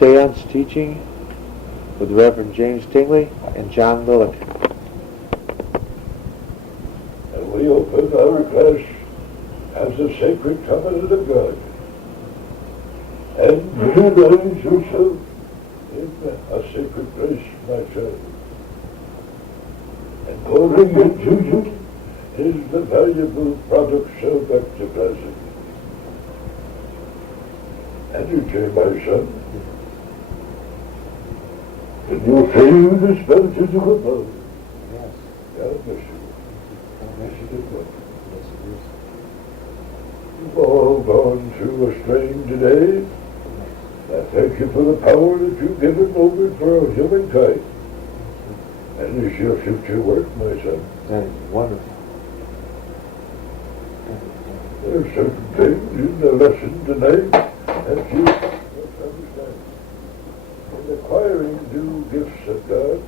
Seance teaching with Reverend James Tingley and John Lilek. And we open our class as a sacred covenant of God. And realize yourself in a sacred place, my son. And pouring into you is the valuable products of ectoplasm. Energy, my son. Can you feel the spiritual power? Yes. God bless you. Yes, Yes, it is good. Yes, it is. You've all gone through a strain today. I thank you for the power that you've given over for humankind. And it's your future work, my son. That is wonderful. There are certain things in the lesson tonight that you must understand. In acquiring new gifts of God,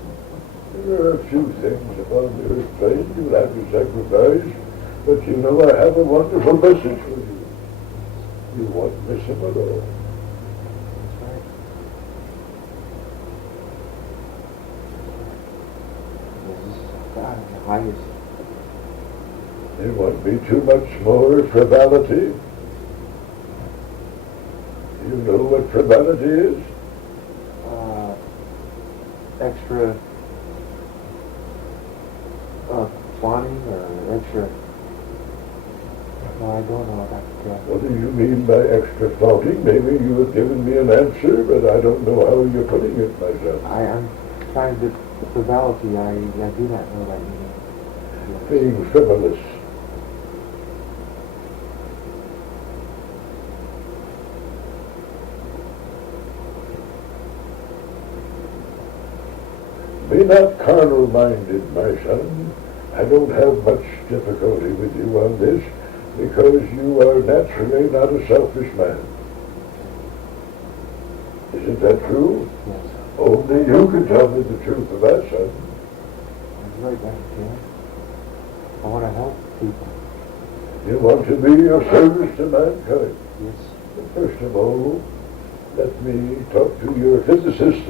there are a few things upon the earth plane you'll have to sacrifice, but you know I have a wonderful message for you. You won't miss them at all. That's right. This is God in the highest. There won't be too much more frivolity. You know what frivolity is? Extra fawning or extra. No, I don't know about that. What do you mean by extra flaunting? Maybe you have given me an answer, but I don't know how you're putting it, my son. I'm trying to frivolity. I do not know that meaning. Yes. Being frivolous. Be not carnal-minded, my son. I don't have much difficulty with you on this, because you are naturally not a selfish man. Isn't that true? Yes. Only you can tell me the truth of that, son. That's right, Dr. King. I want to help people. You want to be of service to mankind. Yes. But first of all, let me talk to your physicist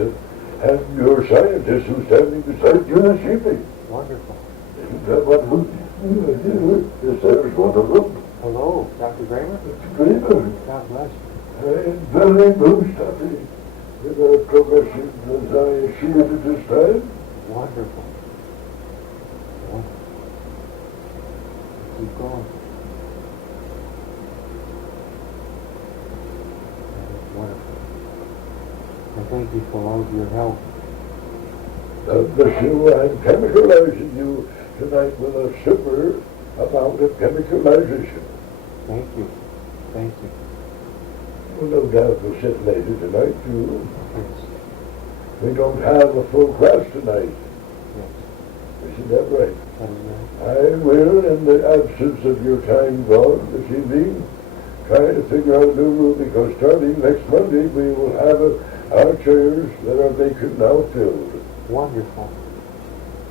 and your scientist who's standing beside you this evening. Wonderful. Isn't that what yes, there's one of them. Hello, Dr. Kramer. It's Greta. God bless you. I am very most happy with our progression as I see it at this time. Wonderful. Wonderful. Keep going. That is wonderful. And thank you for all of your help. God bless you. I'm chemicalizing you tonight with a super amount of chemicalization. Thank you. Thank you. Well, no doubt we'll sit later tonight, too. Yes. We don't have a full class tonight. Yes. Isn't that right? That is right. I will, in the absence of your time gone this evening, try to figure out a new rule, because starting next Monday we will have our chairs that are vacant now filled. Wonderful.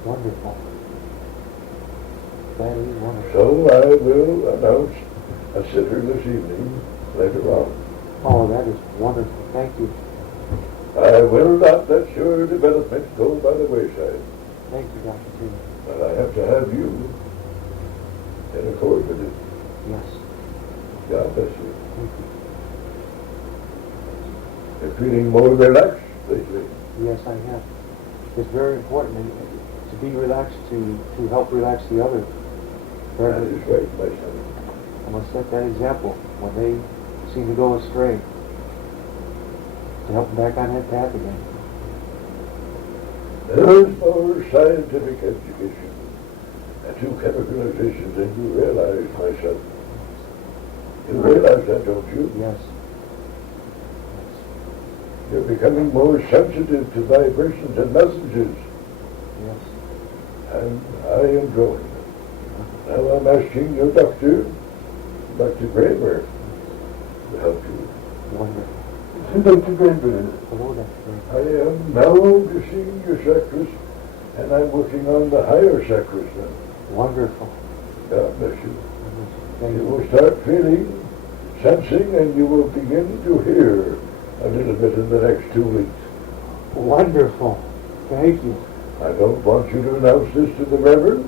Wonderful. That is wonderful. So I will announce a sitter this evening later on. Oh, that is wonderful. Thank you. I will not let your development go by the wayside. Thank you, Dr. King. But I have to have you in accord with it. Yes. God bless you. Thank you. You're feeling more relaxed lately. Yes, I have. It's very important to be relaxed, to help relax the others. That is right, my son. I must set that example when they seem to go astray, to help them back on that path again. There is more scientific education and to chemicalization than you realize, my son. You realize that, don't you? Yes. You're becoming more sensitive to vibrations and messages, Yes. and I am growing. Now I'm asking your doctor, Dr. Kramer, to help you. Wonderful. Dr. Kramer, Hello, Dr. Kramer. I am now seeing your chakras, and I'm working on the higher chakras now. Wonderful. God bless you. Thank You you. will start feeling, sensing, and you will begin to hear a little bit in the next 2 weeks. Wonderful. Thank you. I don't want you to announce this to the Reverend,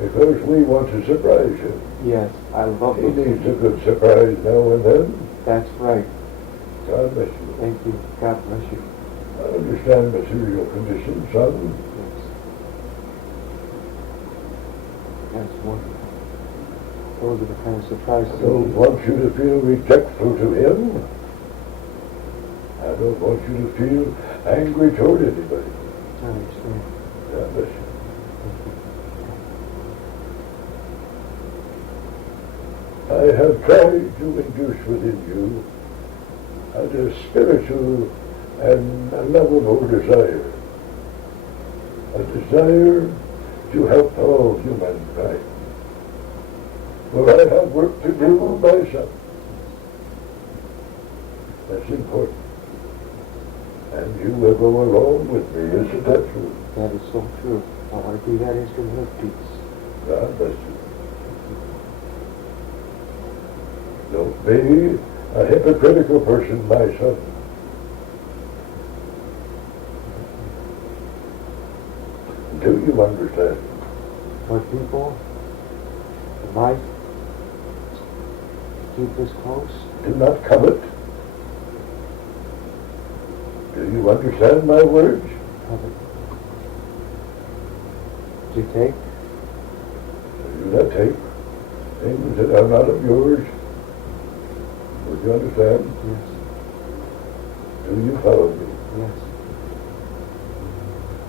because we want to surprise you. Yes, I love He it. needs a good surprise now and then. That's right. God bless you. Thank you. God bless you. I understand material conditions, son. Yes. That's wonderful. Those are the kind of surprises. I don't want you to feel rejectful to him. I don't want you to feel angry toward anybody. I understand. God bless you. I have tried to induce within you a spiritual and a lovable desire. A desire to help all humankind. For I have work to do myself. That's important. And you will go along with me, isn't that true? That is so true. I want to be that instrument of peace. God bless you. Don't be a hypocritical person, my son. Do you understand? For people, might keep this close. Do not covet. Do you understand my words? Covet. To take. Do not take things that are not of yours. Would you understand? Yes. Do you follow me? Yes.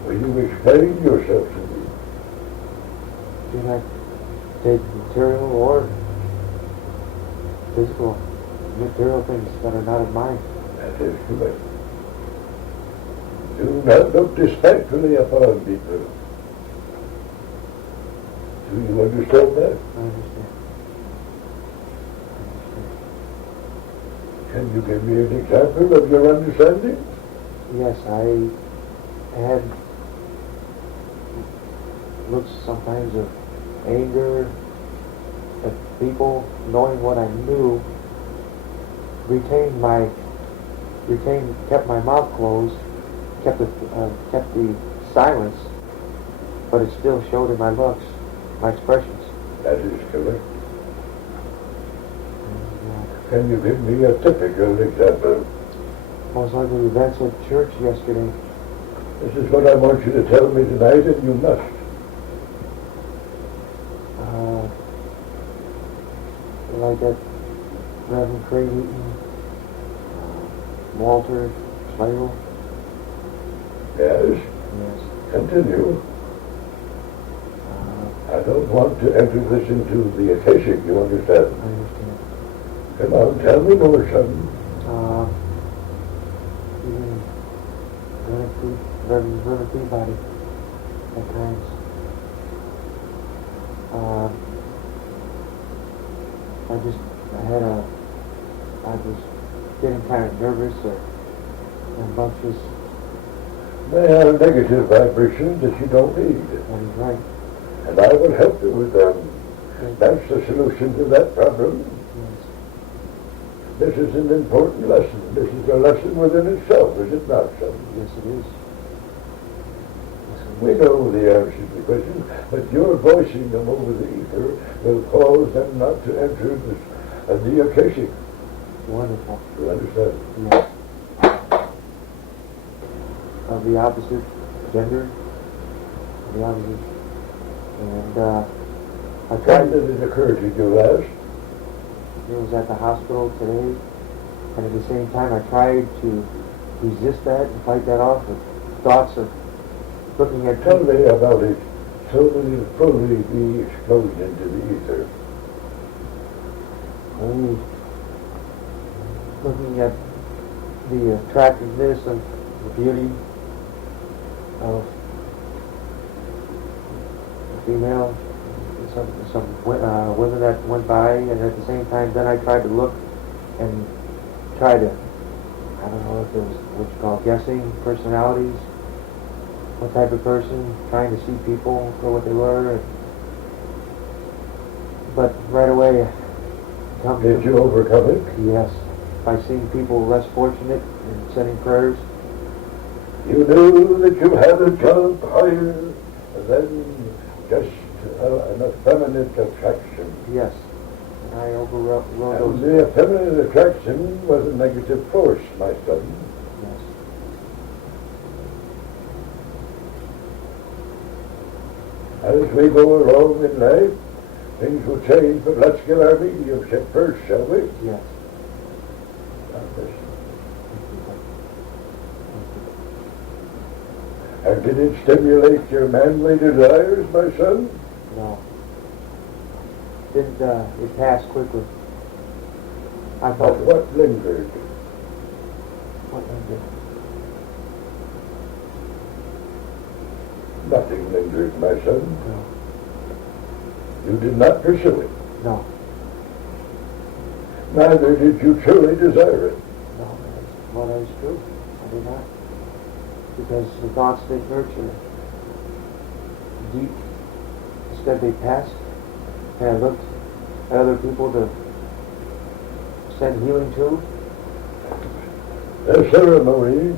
Will you explain yourself to me? Do not take material or physical material things that are not of mine. That is correct. Do not look despitefully upon people. Do you understand that? I understand. Can you give me an example of your understanding? Yes, I had looks sometimes of anger at people, knowing what I knew, kept my mouth closed, kept the silence, but it still showed in my looks, my expressions. That is correct. And, Can you give me a typical example? most like the events at church yesterday. This is what I want you to tell me tonight, and you must. Like that Reverend Craig Eaton, Walter Slagle. Yes, Yes. continue. I don't want to enter this into the Akashic, you understand? I understand. Come on, tell me more, son. Even Reverend Peabody at times. I was getting kind of nervous or rambunctious. They are negative vibrations that you don't need. That is right. And I will help you with them. That's the solution to that problem. Yes. This is an important lesson. This is a lesson within itself, is it not, son? Yes, it is. We know the answer to the question, but your voicing them over the ether will cause them not to enter the Akashic. Wonderful. You understand? Yes. Of the opposite gender. The opposite. And I When tried. did it occur to you last? It was at the hospital today, and at the same time I tried to resist that and fight that off with thoughts of looking at Tell me about it so that it fully be exploded into the ether. only looking at the attractiveness of the beauty of the female, some women that went by, and at the same time then I tried to look and try to, I don't know if it was what you call guessing personalities, what type of person, trying to see people for what they were, but right away Did you overcome it? yes, by seeing people less fortunate and sending prayers. You knew that you had a job higher than just an effeminate attraction. Yes. And I overrode And those. the effeminate attraction was a negative force, my son. Yes. As we go along in life, things will change, but let's get our mediumship first, shall we? Yes. God bless you. Thank you. And did it stimulate your manly desires, my son? No. Didn't, it passed quickly. I But thought, what lingered? what ended? Nothing lingered, my son. No. You did not pursue it. No. Neither did you truly desire it. No. Well, that is true. I did not. Because the thoughts they nurture deep, instead they passed. And I looked at other people to send healing to. The ceremony,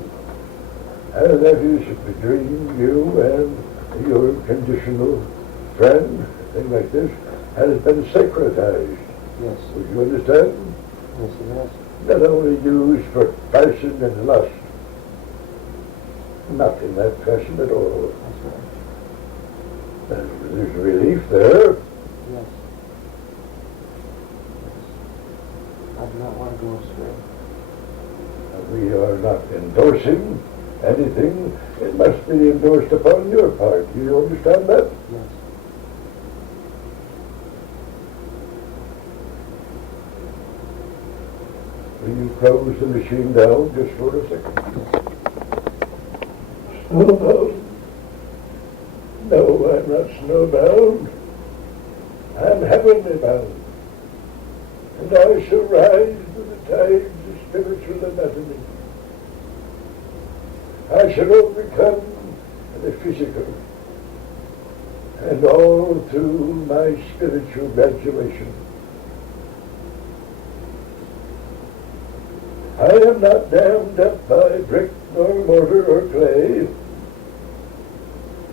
that is between you and your conditional friend, thing like this, has been sacratized. Yes. Would you understand? Yes, it has. Not only used for passion and lust. Not in that fashion at all. That's right. There's relief there. Yes. Yes. I do not want to go astray. We are not endorsing anything. It must be endorsed upon your part. Do you understand that? Yes. Will you close the machine down just for a second? Snowbound? No, I'm not snowbound. I'm heavenly bound. And I shall rise with the tides of spiritual anatomy. I shall overcome the physical. And all through my spiritual graduation. I am not dammed up by brick nor mortar or clay,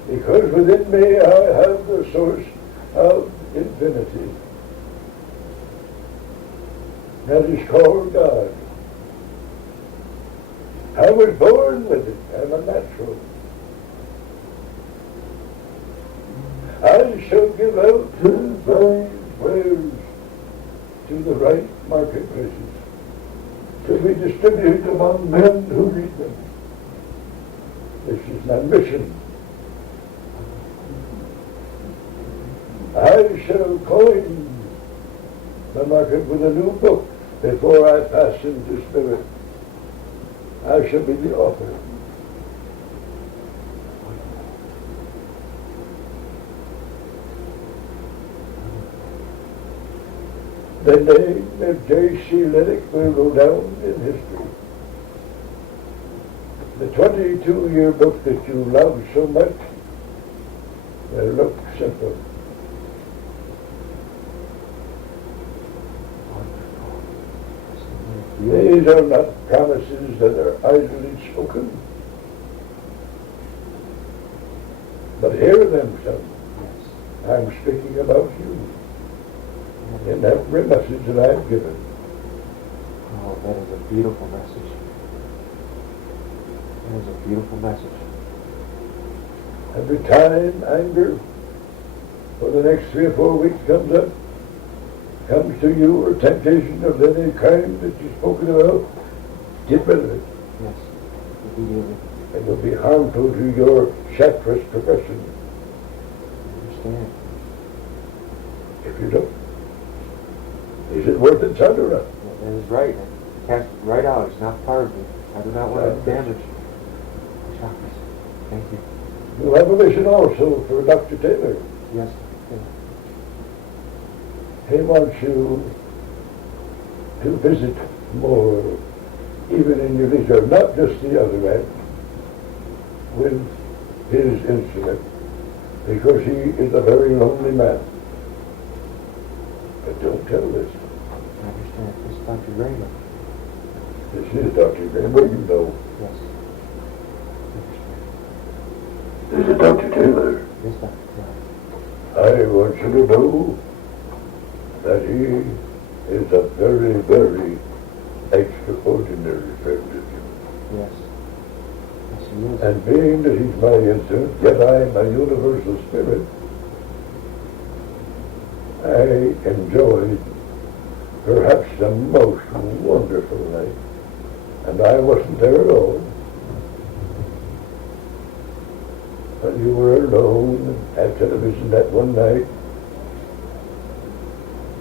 because within me I have the source of infinity. That is called God. I was born with it. I'm a natural. I shall give out fine wares to the right marketplaces, to be distributed among men who need them. This is my mission. I shall coin the market with a new book before I pass into spirit. I shall be the author. The name of J.C. Lilek will go down in history. The 22-year book that you love so much will look simple. These are not promises that are idly spoken, but hear them, son. I'm speaking about you in every message that I've given. Oh, that is a beautiful message. That is a beautiful message. Every time anger for the next 3 or 4 weeks comes up, comes to you, or temptation of any kind that you've spoken about, get rid of it. Yes, immediately. It will be harmful to your chakrus progression I understand. if you don't. Is it worth it, son, or not? That is right. Cast it right out. It's not part of me. I do not want to damage the chakras. Thank you. You'll have a mission also for Dr. Taylor. Yes. Yes. He wants you to visit more, even in your leisure, not just the other man, with his instrument, because he is a very lonely man. But don't tell this. I understand. This is Dr. Raymond. This is Dr. Greta, you know. Yes. This is Dr. Taylor. Yes, Dr. Taylor. I want you to know that he is a very, very extraordinary friend of you. Yes. Yes, he is. And being that he's my instant, yet I am a universal spirit, I enjoyed perhaps the most wonderful night. And I wasn't there at all. But you were alone at television that one night.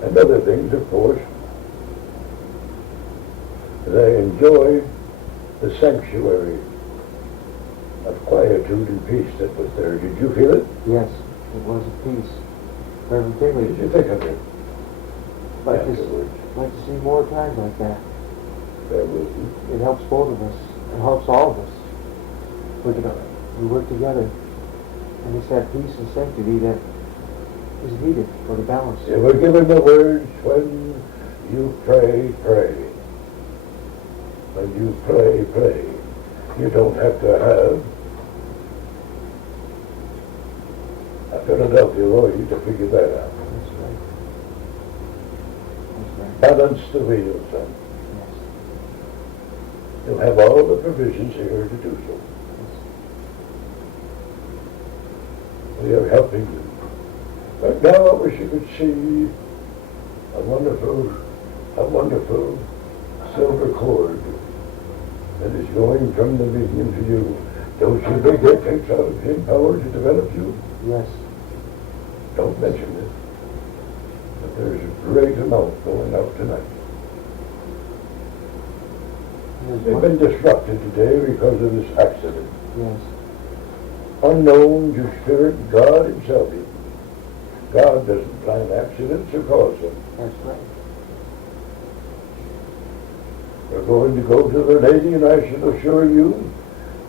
And other things, of course. And I enjoyed the sanctuary of quietude and peace that was there. Did you feel it? Yes, it was a peace. Reverend Tingley, What did you think of it? Afterwards. like to see more times like that. There will be. It helps both of us. It helps all of us. We work together. And it's that peace and sanctity that is needed for the balance. You were given the words, when you pray, pray. When you pray, pray. You don't have to have a Philadelphia lawyer to figure that out. That's right. That's right. Balance the wheel, son. Yes. You'll have all the provisions here to do so. Yes. We are helping you. But now I wish you could see a wonderful silver cord that is going from the medium to you. Don't you think that takes out of him power to develop you? Yes. Don't mention it. But there's a great amount going out tonight. They've been disrupted today because of this accident. Yes. Unknown to Spirit, God himself. God doesn't plan accidents or cause them. That's right. We're going to go to the lady, and I shall assure you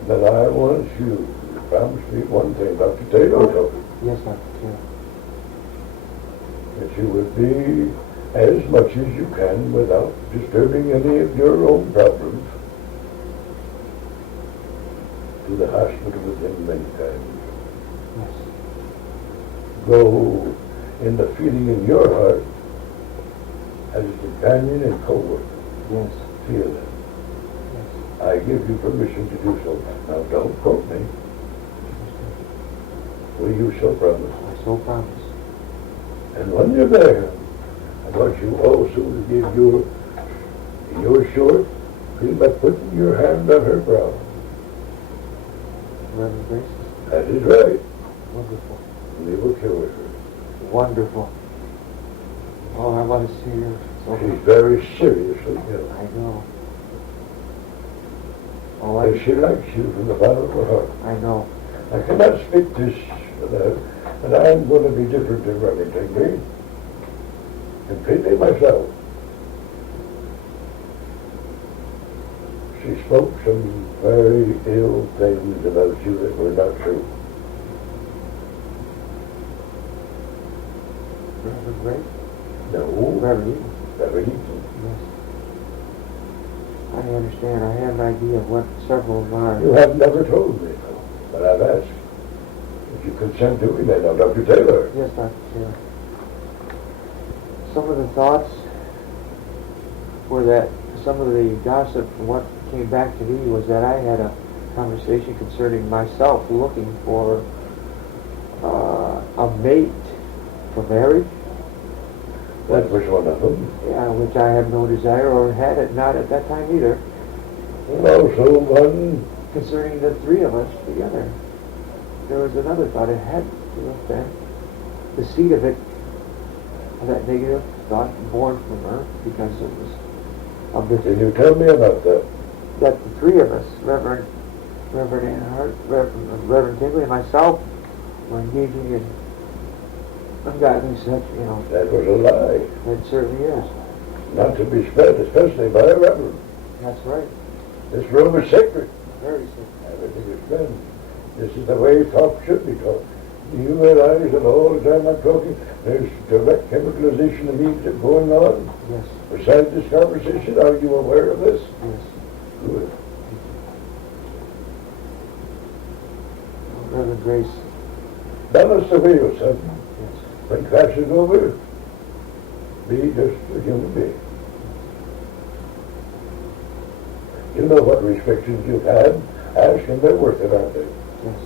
that I want you to promise me one thing, Dr. Taylor told me, Yes, Dr. Taylor. that you would be as much as you can without disturbing any of your own problems to the hospital with him many times. Yes. Go in the feeling in your heart as a companion and co-worker. Yes. Feel that. Yes. I give you permission to do so. Now don't quote me. Will you so promise? I so promise. And when you're there, I want you also to give your short, feel by putting your hand on her brow. Reverend Grace. That is right. Wonderful. We will cure her. Wonderful. Oh, I want to see her. She's very seriously ill. I know. Oh, And she likes you from the bottom of her heart. I know. I cannot speak this for that, and I'm going to be different than Reverend Tingley. Completely myself. She spoke some very ill things about you that were not true. Reverend Grace? No, Reverend Eden. Reverend Eaton. Yes. I understand. I have an idea of what several of our... You have never told me, but I've asked. If you consent to it, then now, Dr. Taylor. Yes, Dr. Taylor. Some of the thoughts were that some of the gossip from what came back to me was that I had a conversation concerning myself looking for a mate for marriage. That was one of them. Yeah, which I had no desire or had it not at that time either. And also one, Concerning the three of us together. There was another thought. It had to have been the seed of it, of that negative thought born from her, because it was of the can you tell me about that? that the three of us, Reverend Anhart, Reverend Tingley, and myself, were engaging in ungodly sex. That was a lie. It certainly is. Not to be spread, especially by a reverend. That's right. This room is sacred. Very simple. Everything is done. This is the way talk should be taught. You realize that all the time I'm talking, there's direct chemicalization of means going on? Yes. Besides this conversation, are you aware of this? Yes. grace. Balance the wheel, son. Yes. When crashing over, be just a human being. You know what restrictions you've had. Ask, and they're worth it, aren't they? Yes.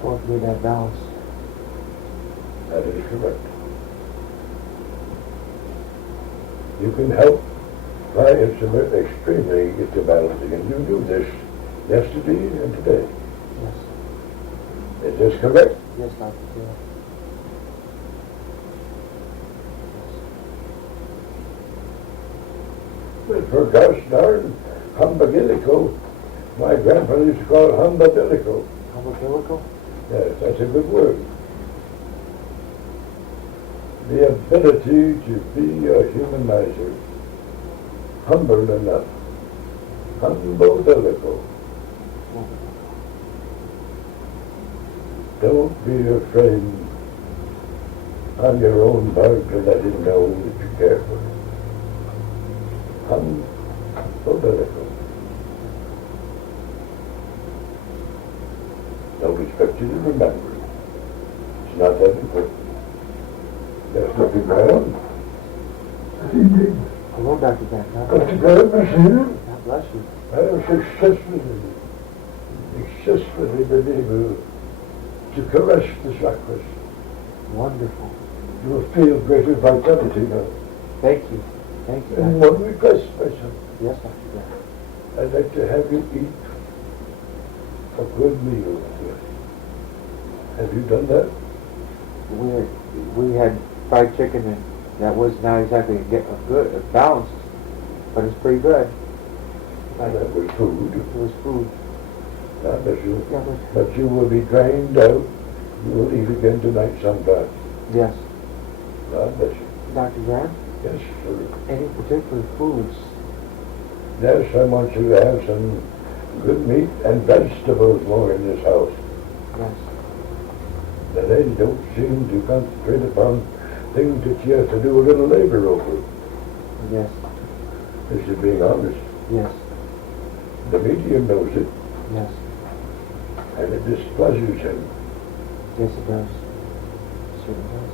Taught me that balance. That is correct. You can help clients extremely get to balancing, and you do this yesterday and today. Yes. Is this correct? Yes, Dr. Taylor. But for gosh darn humbugilico, my grandfather used to call it humbugilico. Umbilical? Yes, that's a good word. The ability to be a humanizer. Humble enough. Humbugilico. Don't be afraid on your own part to let him know that you care for him. Humbugilico. Don't expect you to remember it. It's not that important. Just look around. Hello, Dr. Grant. Dr. Graham, God bless you. I have successfully been able to caress the chakras. Wonderful. You will feel greater vitality now. Thank you. Thank you, And Dr. one request, my son. Yes, Dr. Grant. I'd like to have you eat a good meal today. Have you done that? We had fried chicken, and that was not exactly balanced, but it's pretty good. And that was food. It was food. Not that you, Yeah, but you will be drained out. You will eat again tonight sometime. yes. God bless you. Dr. Grant, Yes, sir. any particular foods? Yes, I want you to have some good meat and vegetables more in this house. Yes. The lady don't seem to concentrate upon things that you have to do a little labor over. Yes. This is being honest. Yes. The medium knows it, Yes. and it displeases him. Yes, it does. It certainly does.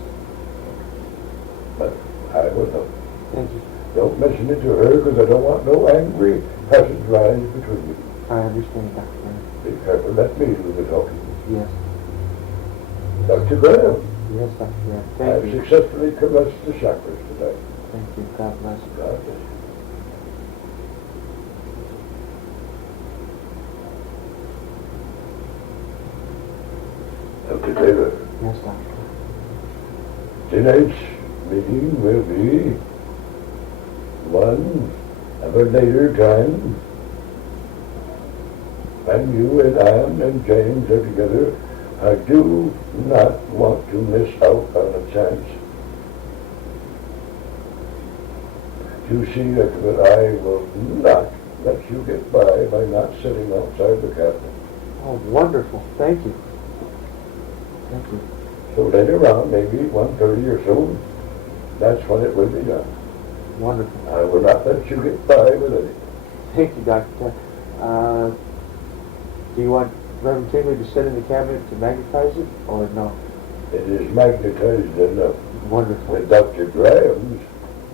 But I will help. Thank you. Don't mention it to her, because I don't want no angry passage rise between you. I understand, Dr. Grant. Be careful, let me do the talking. Yes. Dr. Graham, Yes, Dr. Grant. I've Thank you. successfully caressed the chakras tonight. Thank you. God bless you. God bless you. Dr. Taylor, Yes, Dr. tonight's meeting will be one of a later time. When you and Anne and James are together, I do not want to miss out on a chance to see that I will not let you get by not sitting outside the cabinet. Oh, wonderful. Thank you. Thank you. So later on, maybe 1:30 or so, that's when it will be done. Wonderful. I will not let you get by with anything. Thank you, Doctor. Do you want Reverend Tingley to sit in the cabinet to magnetize it, or no? It is magnetized enough. Wonderful. With Dr. Graham's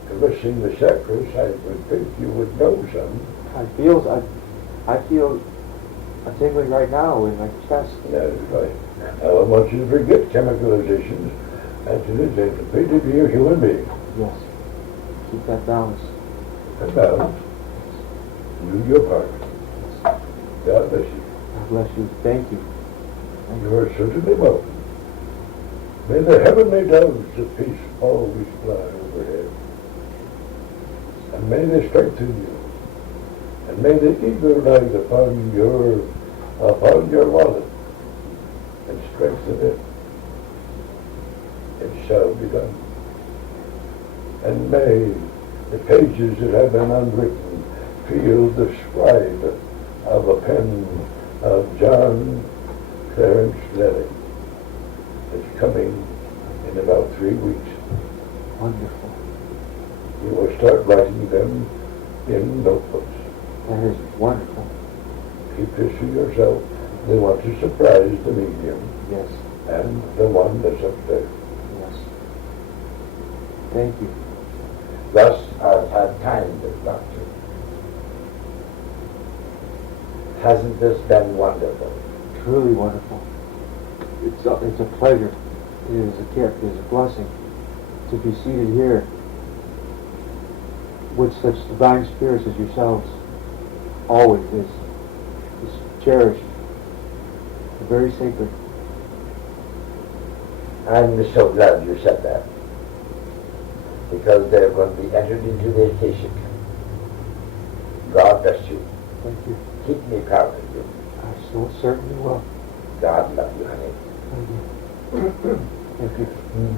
caressing the chakras, I would think you would know some. I feel a tingling right now in my chest. That is right. Now I want you to forget chemicalizations and to completely be a human being. Yes. Keep that balance. And balance. Do your part. God bless you. God bless you. Thank you. You are certainly welcome. May the heavenly doves of peace always fly overhead. And may they strengthen you. And may the eagle rise upon your wallet and strengthen it. It shall be done. And may the pages that have been unwritten feel the scribe of a pen of John Clarence Lilek. It's coming in about 3 weeks. Wonderful. You will start writing them in notebooks. That is wonderful. Keep this to yourself. They want to surprise the medium Yes. and the one that's upstairs. Yes. Thank you. Thus, I've had time, Doctor. Hasn't this been wonderful? Truly wonderful. It's a pleasure. It is a gift. It is a blessing to be seated here with such divine spirits as yourselves. Always is cherished. Very sacred. I'm so glad you said that, because they're going to be entered into the Akashic. God bless you. Thank you. Keep me proud of you. I so certainly will. God love you, honey. Thank you. Thank you.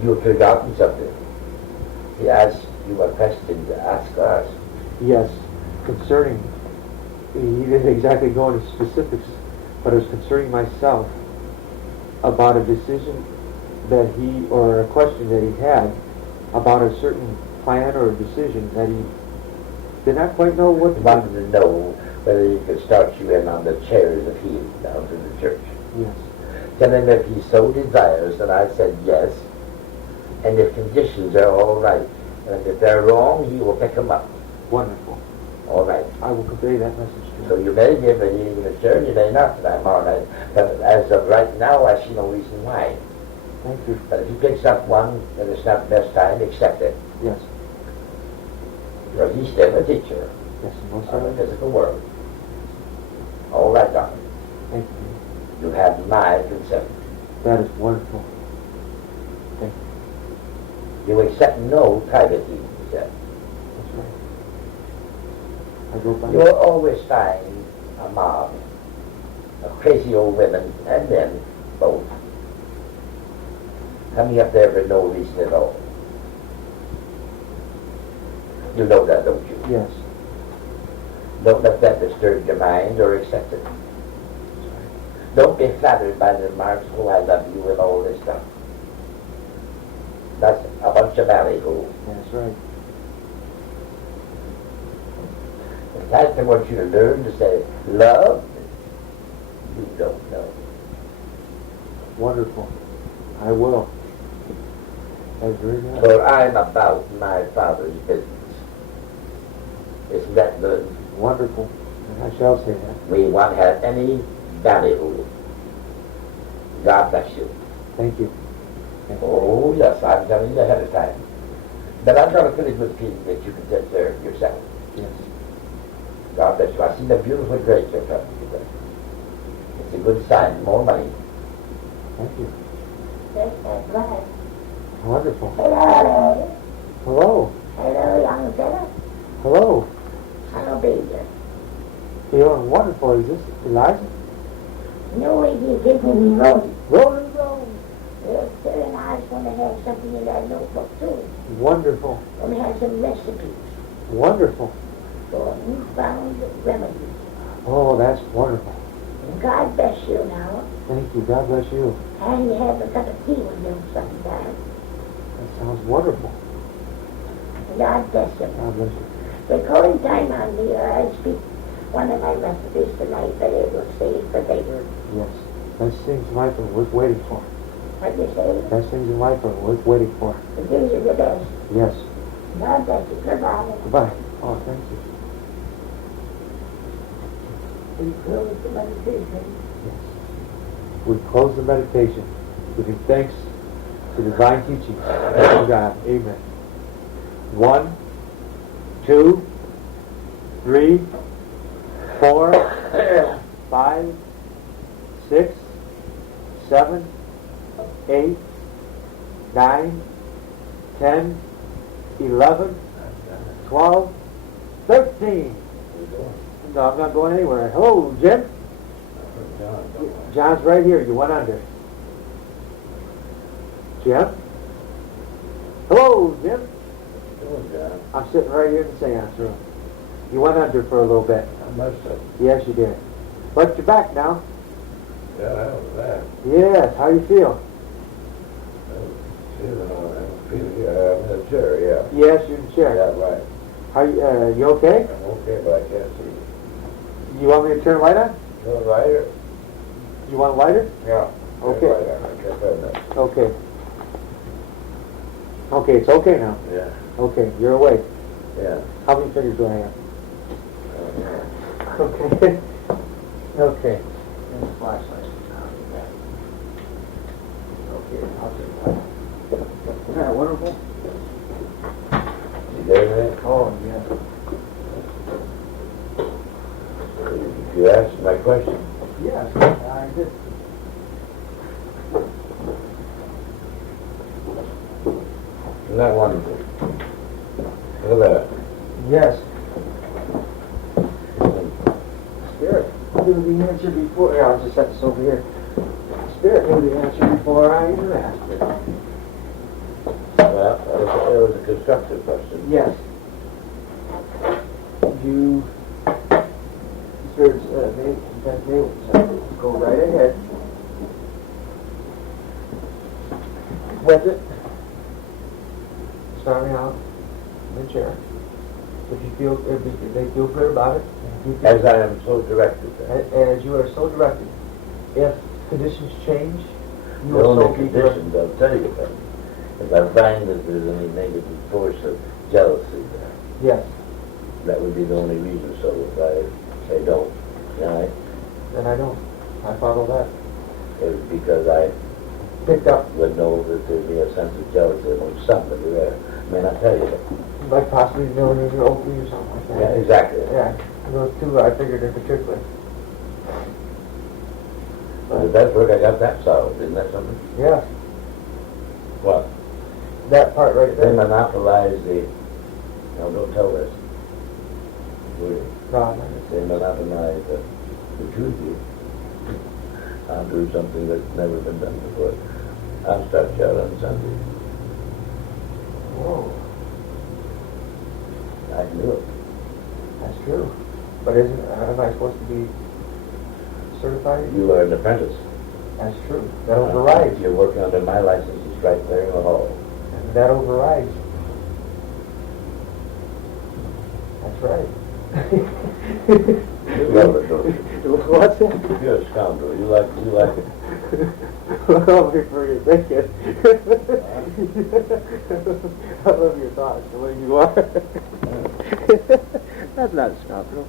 You've forgotten something. He asked you a question to ask us. Yes, concerning, he didn't exactly go into specifics, but it was concerning myself about a decision that he, or a question that he had about a certain plan or a decision that he did not quite know what He to wanted do. to know whether he could start you in on the chairs of healing down to the church. Yes, Tell him if he so desires, and I said yes, and if conditions are all right. And if they're wrong, he will pick them up. wonderful. All right. I will convey that message to So him. you may give a healing in the church, you may not, but I'm all right. But as of right now, I see no reason why. Thank you. But if he picks up one and it's not the best time, accept it. Yes, Because he's still a teacher yes, most of the certainly. physical world. All right, Doctor. Thank you. You have my consent. That is wonderful. Thank you. You accept no private healing, he said. That's right. I go by. You will always find a mob of crazy old women and men, both, coming up there for no reason at all. You know that, don't you? Yes, Don't let that disturb your mind or accept it. that's right. Don't be flattered by the remarks, oh, I love you and all this stuff. That's a bunch of ballyhoo. That's right. In fact, I want you to learn to say, love, you don't know. Wonderful. I will. That's very nice. For I'm about my Father's business. Isn't that good? Wonderful. And I shall say that. We won't have any ballyhoo. God bless you. Thank you. Thank you. Oh, yes, I'm telling you ahead of time. But I'm going to finish with a feeling that you can take care of yourself. Yes. God bless you. I see the beautiful grace you're coming today. It's a good sign. More money. Thank you. Go ahead. Wonderful. Hello. Hello. Hello, young fella. Hello. Hello, baby. Feeling wonderful. Is this Elijah? No way you give me rolling. Rolling, rolling. Yes, sir, and I was going to have something in that notebook, too. Wonderful. Going to have some recipes Wonderful. for newfound remedies. Oh, that's wonderful. And God bless you now. Thank you. God bless you. And you have a cup of tea with you sometime. That sounds wonderful. God bless you. God bless you. They're calling time on me, or I speak one of my recipes tonight, but it will save for later. Yes. Best things in life are worth waiting for. What do you say? Best things in life are worth waiting for. The things are the best. Yes. God bless you. Goodbye. Goodbye. Oh, thank you. We close the meditation. Yes. We close the meditation, giving thanks to divine teachings from God. Amen. 1, 2, 3, 4, 5, 6, 7, 8, 9, 10, 11, 12, 13. No, I'm not going anywhere. Hello, Jim. John's right here. You went under. Jim? Hello, Jim. I'm sitting right here in the seance room. You went under for a little bit. I must have. Yes, you did. But you're back now. Yeah, I was that. Yes. How you feel? I'm in a chair, yeah. Yes, you're in the chair. Yeah, right. How you okay? I'm okay, but I can't see. You want me to turn the light on? No lighter? You want a lighter? Yeah. Okay. Lighter. I can't find that. Okay. Okay, it's okay now. Yeah. Okay, you're awake. Yeah. How many fingers do I have? Yeah. Okay. Okay. And the flashlight. Okay, I'll take that. Isn't that wonderful? You there, man? Oh, yeah. You asked my question. Yes, I did. Isn't that wonderful? Look at that. Yes. Spirit knew the answer before. Yeah, I'll just set this over here. Spirit knew the answer before I even asked it. Well, it was a constructive question. Yes. You, Spirit's name, go right ahead. With it. Starting out in the chair. If you feel, if they feel good about it. If you feel, As I am so directed. as you are so directed. If conditions change, you The will only so be directed. conditions I'll tell you about, if I find that there's any negative force of jealousy there, Yes. that would be the only reason. So if I say don't, right, Then I don't. I follow that. it's because I Picked up, would know that there'd be a sense of jealousy among somebody there. I may not tell you that. like possibly knowing you're opening or something like that. Yeah, exactly. Yeah. Those two I figured in particular. But that's work, I got that solved. Isn't that something? Yeah. What? That part right They there. monopolize the... Now, don't tell this. Will you? No, I'm not They monopolize the Tuesday. I'll do something that's never been done before. I'll start you out on Sunday. Whoa. I can do it. That's true. But am I supposed to be certified? You are an apprentice. That's true. That overrides. You're working under my license. It's right there in the hall. And that overrides. That's right. You love it, don't you? What's that? You're a scoundrel. You like it. Look over for your thinking. I love your thoughts, the way you are. That's not a scoundrel.